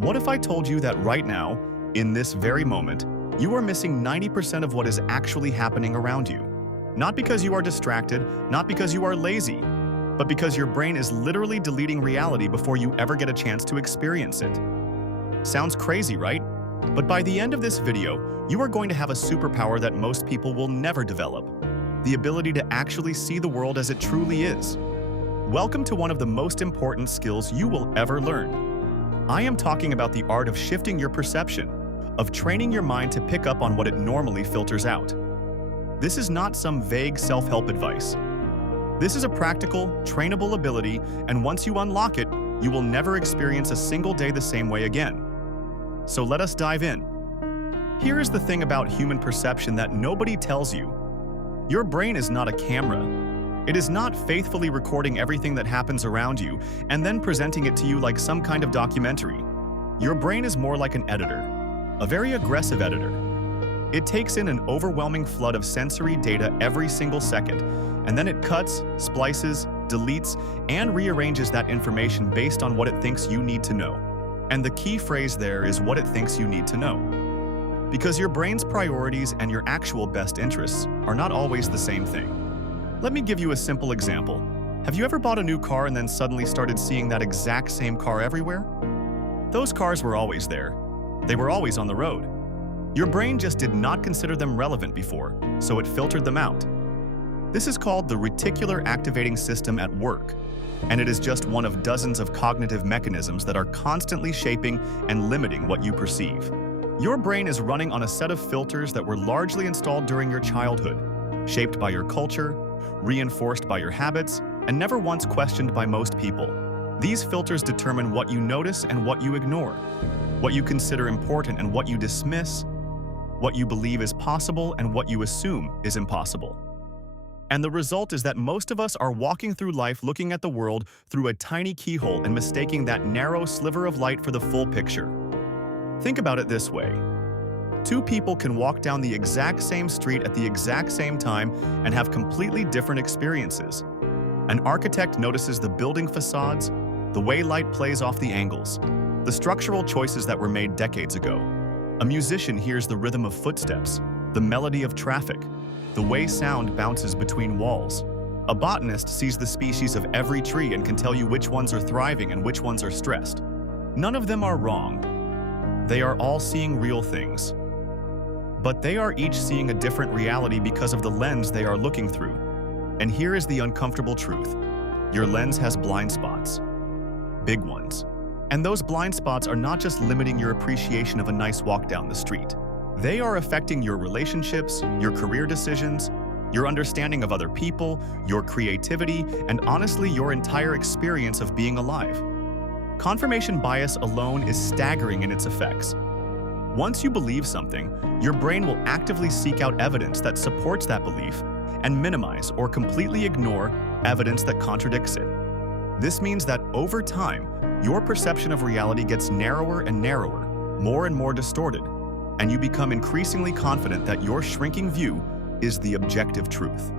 What if I told you that right now, in this very moment, you are missing 90% of what is actually happening around you? Not because you are distracted, not because you are lazy, but because your brain is literally deleting reality before you ever get a chance to experience it. Sounds crazy, right? But by the end of this video, you are going to have a superpower that most people will never develop: the ability to actually see the world as it truly is. Welcome to one of the most important skills you will ever learn. I am talking about the art of shifting your perception, of training your mind to pick up on what it normally filters out. This is not some vague self-help advice. This is a practical, trainable ability, and once you unlock it, you will never experience a single day the same way again. So let us dive in. Here is the thing about human perception that nobody tells you. Your brain is not a camera. It is not faithfully recording everything that happens around you and then presenting it to you like some kind of documentary. Your brain is more like an editor, a very aggressive editor. It takes in an overwhelming flood of sensory data every single second, and then it cuts, splices, deletes, and rearranges that information based on what it thinks you need to know. And the key phrase there is what it thinks you need to know. Because your brain's priorities and your actual best interests are not always the same thing. Let me give you a simple example. Have you ever bought a new car and then suddenly started seeing that exact same car everywhere? Those cars were always there. They were always on the road. Your brain just did not consider them relevant before, so it filtered them out. This is called the reticular activating system at work, and it is just one of dozens of cognitive mechanisms that are constantly shaping and limiting what you perceive. Your brain is running on a set of filters that were largely installed during your childhood, shaped by your culture, reinforced by your habits, and never once questioned by most people. These filters determine what you notice and what you ignore, what you consider important and what you dismiss, what you believe is possible and what you assume is impossible. And the result is that most of us are walking through life looking at the world through a tiny keyhole and mistaking that narrow sliver of light for the full picture. Think about it this way. Two people can walk down the exact same street at the exact same time and have completely different experiences. An architect notices the building facades, the way light plays off the angles, the structural choices that were made decades ago. A musician hears the rhythm of footsteps, the melody of traffic, the way sound bounces between walls. A botanist sees the species of every tree and can tell you which ones are thriving and which ones are stressed. None of them are wrong. They are all seeing real things. But they are each seeing a different reality because of the lens they are looking through. And here is the uncomfortable truth. Your lens has blind spots. Big ones. And those blind spots are not just limiting your appreciation of a nice walk down the street. They are affecting your relationships, your career decisions, your understanding of other people, your creativity, and honestly, your entire experience of being alive. Confirmation bias alone is staggering in its effects. Once you believe something, your brain will actively seek out evidence that supports that belief and minimize or completely ignore evidence that contradicts it. This means that over time, your perception of reality gets narrower and narrower, more and more distorted, and you become increasingly confident that your shrinking view is the objective truth.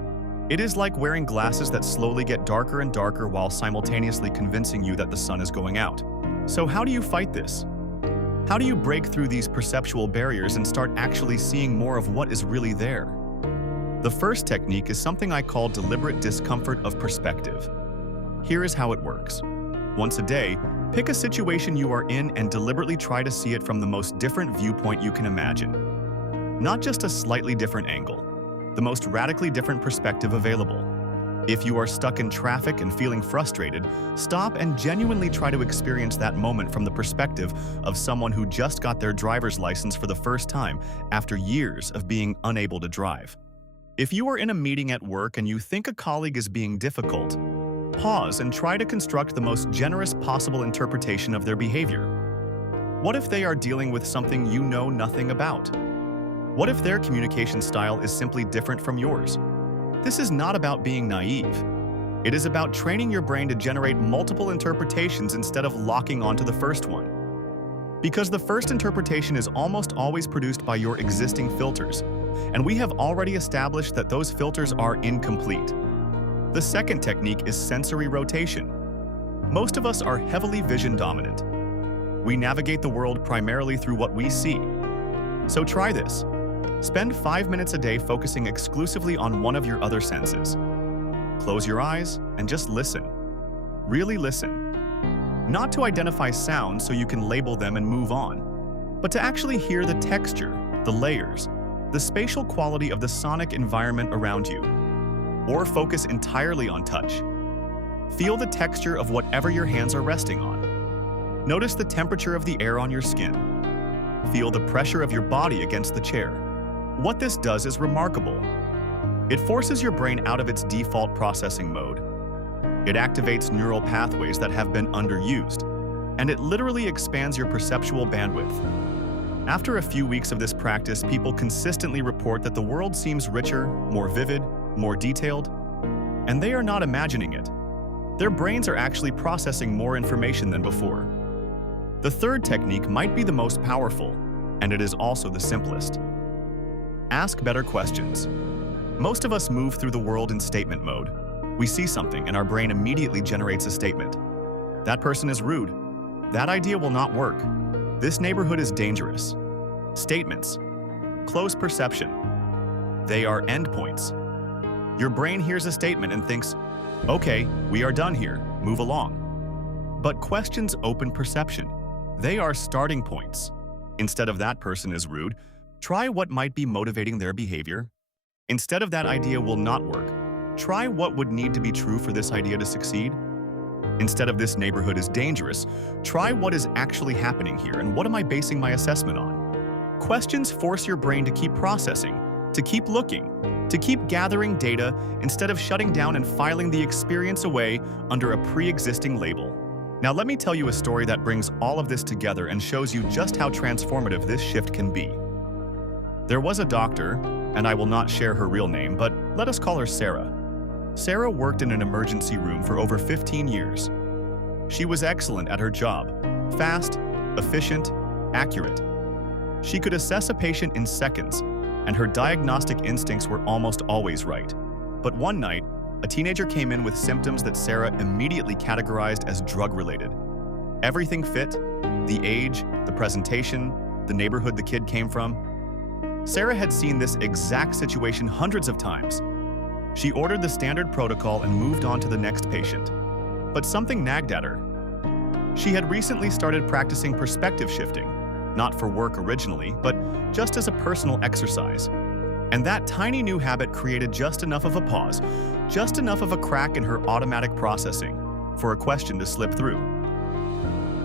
It is like wearing glasses that slowly get darker and darker while simultaneously convincing you that the sun is going out. So how do you fight this? How do you break through these perceptual barriers and start actually seeing more of what is really there? The first technique is something I call deliberate discomfort of perspective. Here is how it works. Once a day, pick a situation you are in and deliberately try to see it from the most different viewpoint you can imagine. Not just a slightly different angle, the most radically different perspective available. If you are stuck in traffic and feeling frustrated, stop and genuinely try to experience that moment from the perspective of someone who just got their driver's license for the first time after years of being unable to drive. If you are in a meeting at work and you think a colleague is being difficult, pause and try to construct the most generous possible interpretation of their behavior. What if they are dealing with something you know nothing about? What if their communication style is simply different from yours? This is not about being naive. It is about training your brain to generate multiple interpretations instead of locking onto the first one. Because the first interpretation is almost always produced by your existing filters, and we have already established that those filters are incomplete. The second technique is sensory rotation. Most of us are heavily vision dominant. We navigate the world primarily through what we see. So try this. Spend 5 minutes a day focusing exclusively on one of your other senses. Close your eyes and just listen. Really listen. Not to identify sounds so you can label them and move on, but to actually hear the texture, the layers, the spatial quality of the sonic environment around you. Or focus entirely on touch. Feel the texture of whatever your hands are resting on. Notice the temperature of the air on your skin. Feel the pressure of your body against the chair. What this does is remarkable. It forces your brain out of its default processing mode. It activates neural pathways that have been underused, and it literally expands your perceptual bandwidth. After a few weeks of this practice, people consistently report that the world seems richer, more vivid, more detailed, and they are not imagining it. Their brains are actually processing more information than before. The third technique might be the most powerful, and it is also the simplest. Ask better questions. Most of us move through the world in statement mode. We see something and our brain immediately generates a statement. That person is rude. That idea will not work. This neighborhood is dangerous. Statements. Close perception. They are endpoints. Your brain hears a statement and thinks, okay, we are done here, move along. But questions open perception. They are starting points. Instead of that person is rude, try what might be motivating their behavior. Instead of that idea will not work, try what would need to be true for this idea to succeed. Instead of this neighborhood is dangerous, try what is actually happening here and what am I basing my assessment on. Questions force your brain to keep processing, to keep looking, to keep gathering data instead of shutting down and filing the experience away under a pre-existing label. Now let me tell you a story that brings all of this together and shows you just how transformative this shift can be. There was a doctor, and I will not share her real name, but let us call her Sarah. Sarah worked in an emergency room for over 15 years. She was excellent at her job, fast, efficient, accurate. She could assess a patient in seconds, and her diagnostic instincts were almost always right. But one night, a teenager came in with symptoms that Sarah immediately categorized as drug-related. Everything fit: the age, the presentation, the neighborhood the kid came from. Sarah had seen this exact situation hundreds of times. She ordered the standard protocol and moved on to the next patient. But something nagged at her. She had recently started practicing perspective shifting, not for work originally, but just as a personal exercise. And that tiny new habit created just enough of a pause, just enough of a crack in her automatic processing for a question to slip through.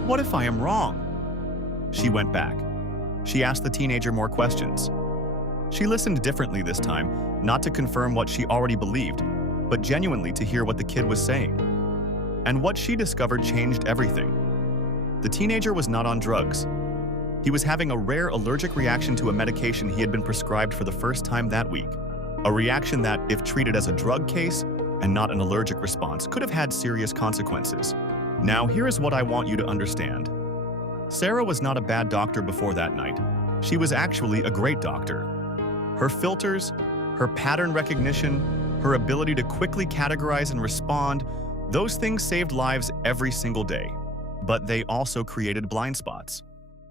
What if I am wrong? She went back. She asked the teenager more questions. She listened differently this time, not to confirm what she already believed, but genuinely to hear what the kid was saying. And what she discovered changed everything. The teenager was not on drugs. He was having a rare allergic reaction to a medication he had been prescribed for the first time that week. A reaction that, if treated as a drug case and not an allergic response, could have had serious consequences. Now, here is what I want you to understand. Sarah was not a bad doctor before that night. She was actually a great doctor. Her filters, her pattern recognition, her ability to quickly categorize and respond, those things saved lives every single day. But they also created blind spots.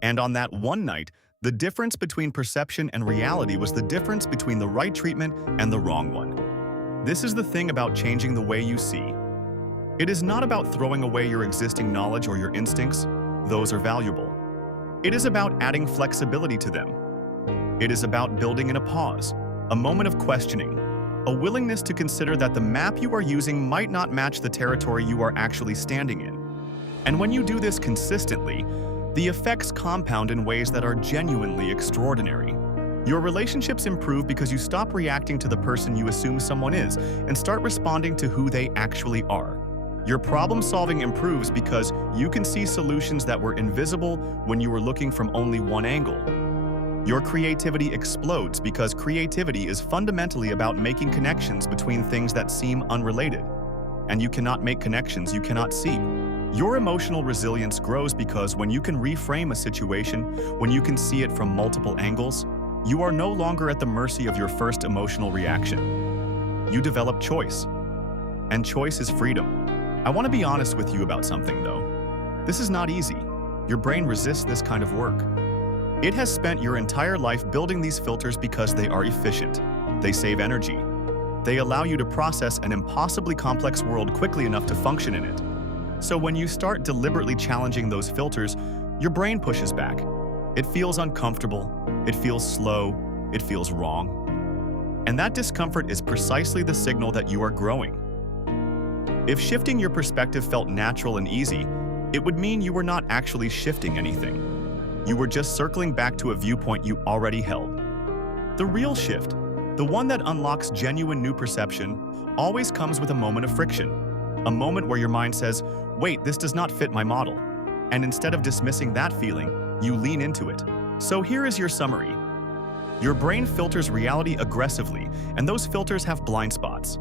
And on that one night, the difference between perception and reality was the difference between the right treatment and the wrong one. This is the thing about changing the way you see. It is not about throwing away your existing knowledge or your instincts. Those are valuable. It is about adding flexibility to them. It is about building in a pause, a moment of questioning, a willingness to consider that the map you are using might not match the territory you are actually standing in. And when you do this consistently, the effects compound in ways that are genuinely extraordinary. Your relationships improve because you stop reacting to the person you assume someone is and start responding to who they actually are. Your problem-solving improves because you can see solutions that were invisible when you were looking from only one angle. Your creativity explodes because creativity is fundamentally about making connections between things that seem unrelated. And you cannot make connections you cannot see. Your emotional resilience grows because when you can reframe a situation, when you can see it from multiple angles, you are no longer at the mercy of your first emotional reaction. You develop choice. And choice is freedom. I want to be honest with you about something, though. This is not easy. Your brain resists this kind of work. It has spent your entire life building these filters because they are efficient. They save energy. They allow you to process an impossibly complex world quickly enough to function in it. So when you start deliberately challenging those filters, your brain pushes back. It feels uncomfortable, it feels slow, it feels wrong. And that discomfort is precisely the signal that you are growing. If shifting your perspective felt natural and easy, it would mean you were not actually shifting anything. You were just circling back to a viewpoint you already held. The real shift, the one that unlocks genuine new perception, always comes with a moment of friction. A moment where your mind says, wait, this does not fit my model. And instead of dismissing that feeling, you lean into it. So here is your summary. Your brain filters reality aggressively, and those filters have blind spots.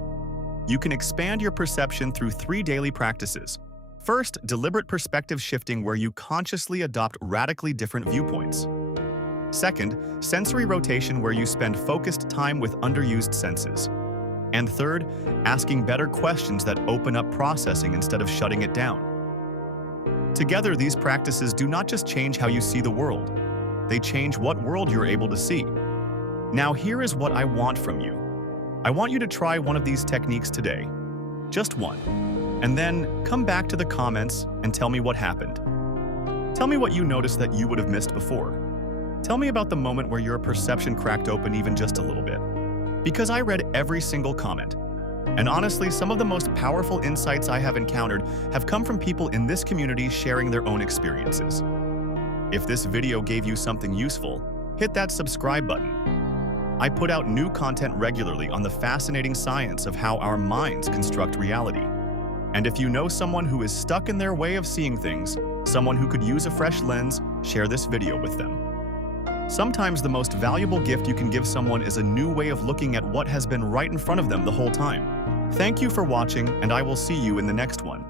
You can expand your perception through 3 daily practices. First, deliberate perspective shifting where you consciously adopt radically different viewpoints. Second, sensory rotation where you spend focused time with underused senses. And third, asking better questions that open up processing instead of shutting it down. Together, these practices do not just change how you see the world, they change what world you're able to see. Now, here is what I want from you. I want you to try one of these techniques today. Just one. And then come back to the comments and tell me what happened. Tell me what you noticed that you would have missed before. Tell me about the moment where your perception cracked open even just a little bit. Because I read every single comment. And honestly, some of the most powerful insights I have encountered have come from people in this community sharing their own experiences. If this video gave you something useful, hit that subscribe button. I put out new content regularly on the fascinating science of how our minds construct reality. And if you know someone who is stuck in their way of seeing things, someone who could use a fresh lens, share this video with them. Sometimes the most valuable gift you can give someone is a new way of looking at what has been right in front of them the whole time. Thank you for watching, and I will see you in the next one.